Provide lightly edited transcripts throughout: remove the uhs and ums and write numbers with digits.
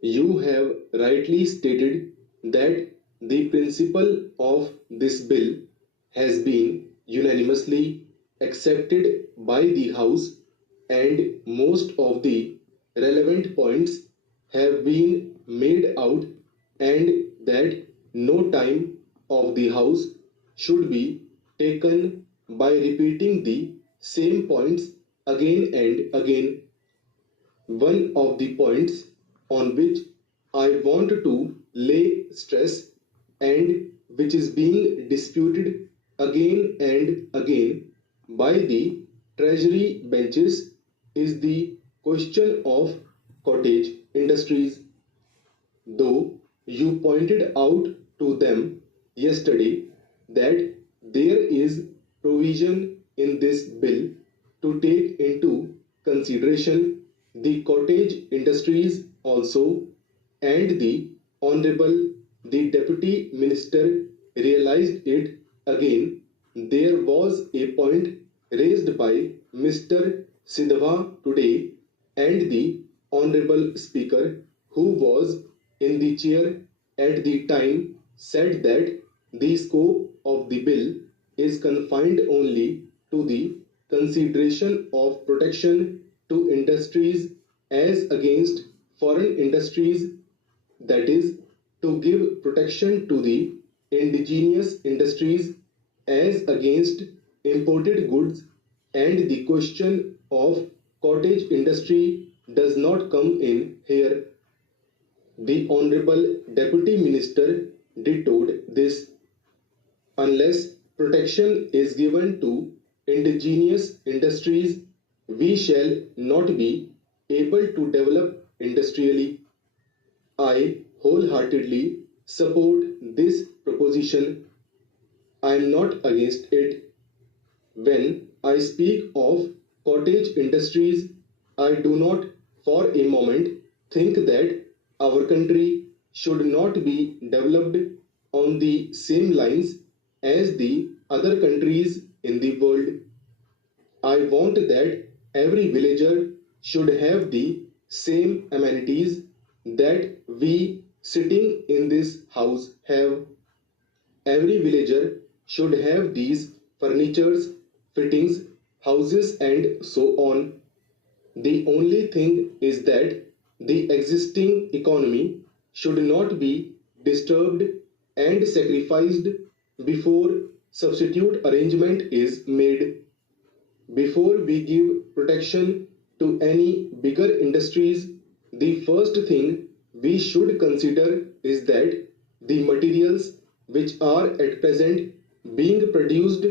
You have rightly stated that the principle of this bill has been unanimously accepted by the House, and most of the relevant points have been made out, and that no time of the House should be taken by repeating the same points again and again. One of the points on which I want to lay stress, and which is being disputed again and again by the Treasury benches, is the question of cottage industries. Though you pointed out to them yesterday that there is provision in this bill to take into consideration the cottage industries also, and the Honorable the Deputy Minister realized it again, there was a point raised by Mr. Sidhwa today, and the Honorable Speaker, who was in the chair at the time, said that the scope of the bill is confined only to the consideration of protection to industries as against foreign industries, that is, to give protection to the indigenous industries as against imported goods, and the question of cottage industry does not come in here. The Honorable Deputy Minister detoed this: unless protection is given to indigenous industries, we shall not be able to develop industrially. I wholeheartedly support this proposition. I am not against it. When I speak of cottage industries, I do not for a moment think that our country should not be developed on the same lines as the other countries in the world. I want that every villager should have the same amenities that we sitting in this house have. Every villager should have these furnitures, fittings, houses, and so on. The only thing is that the existing economy should not be disturbed and sacrificed before substitute arrangement is made. Before we give protection to any bigger industries, the first thing we should consider is that the materials which are at present being produced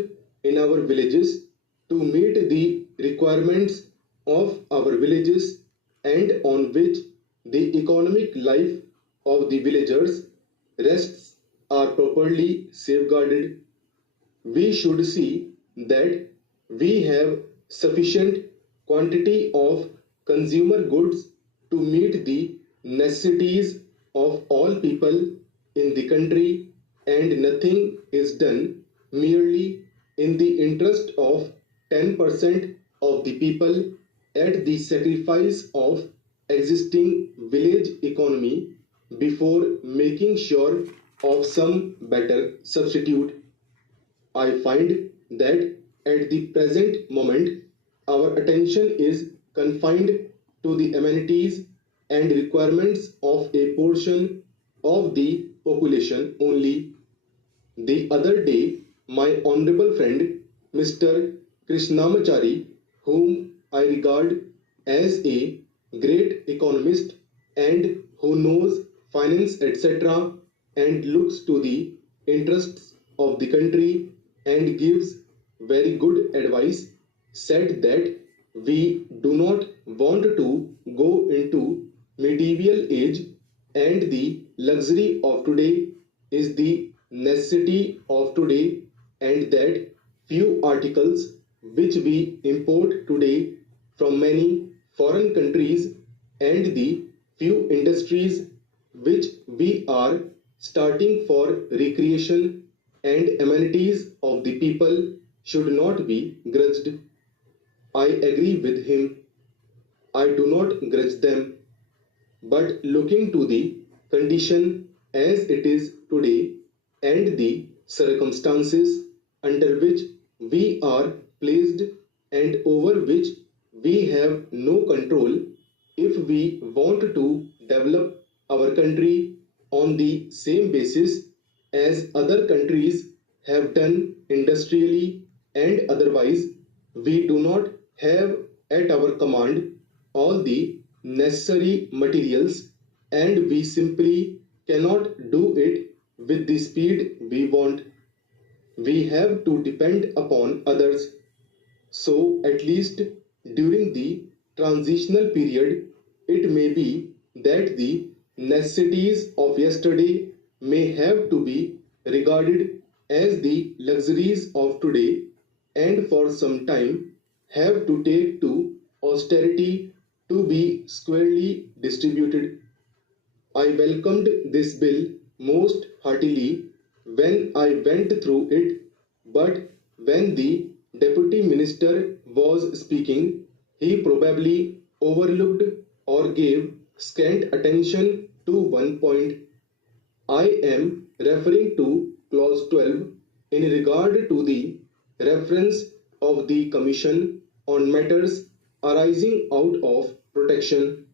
in our villages to meet the requirements of our villages, and on which the economic life of the villagers rests, are properly safeguarded. We should see that we have sufficient quantity of consumer goods to meet the necessities of all people in the country, and nothing is done merely in the interest of 10% of the people at the sacrifice of existing village economy before making sure of some better substitute. I find that at the present moment, our attention is confined to the amenities and requirements of a portion of the population only. The other day, my honorable friend Mr. Krishnamachari, whom I regard as a great economist and who knows finance, etc., and looks to the interests of the country and gives very good advice, said that we do not want to go into medieval age, and the luxury of today is the necessity of today, and that few articles which we import today from many foreign countries, and the few industries which we are starting for recreation and amenities of the people should not be grudged. I agree with him. I do not grudge them. But looking to the condition as it is today and the circumstances under which we are placed and over which we have no control, if we want to develop our country on the same basis as other countries have done industrially and otherwise, we do not have at our command all the necessary materials and we simply cannot do it with the speed we want. We have to depend upon others. So, at least during the transitional period, it may be that the necessities of yesterday may have to be regarded as the luxuries of today and for some time have to take to austerity to be squarely distributed. I welcomed this bill most heartily when I went through it, but when the deputy minister was speaking, he probably overlooked or gave scant attention to one point. I am referring to clause 12 in regard to the reference of the Commission on matters arising out of protection.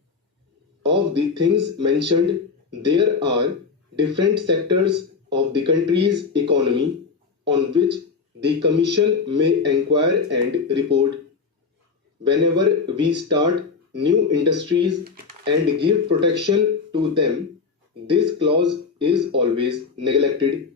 Of the things mentioned, there are different sectors of the country's economy on which the Commission may inquire and report. Whenever we start new industries and give protection to them, this clause is always neglected.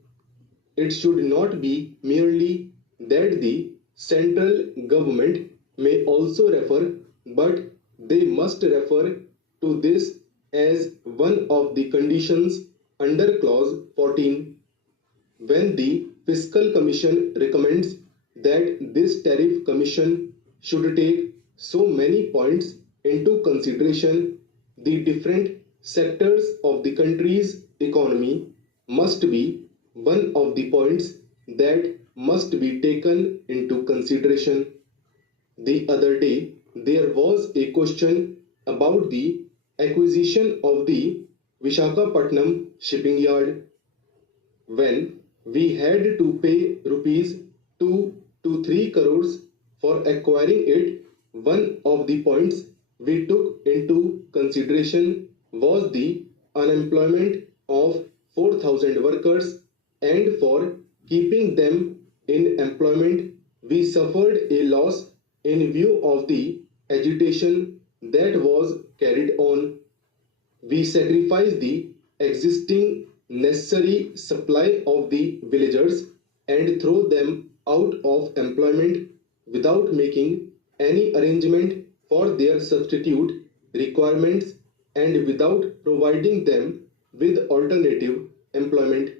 It should not be merely that the central government may also refer, but they must refer to this as one of the conditions under clause 14. When the Fiscal Commission recommends that this tariff commission should take so many points into consideration, the different sectors of the country's economy must be one of the points that must be taken into consideration. The other day, there was a question about the acquisition of the Vishakhapatnam shipping yard. When we had to pay rupees 2 to 3 crores for acquiring it, one of the points we took into consideration was the unemployment of 4,000 workers, and for keeping them in employment, we suffered a loss in view of the agitation that was carried on. We sacrifice the existing necessary supply of the villagers and throw them out of employment without making any arrangement for their substitute requirements and without providing them with alternative employment.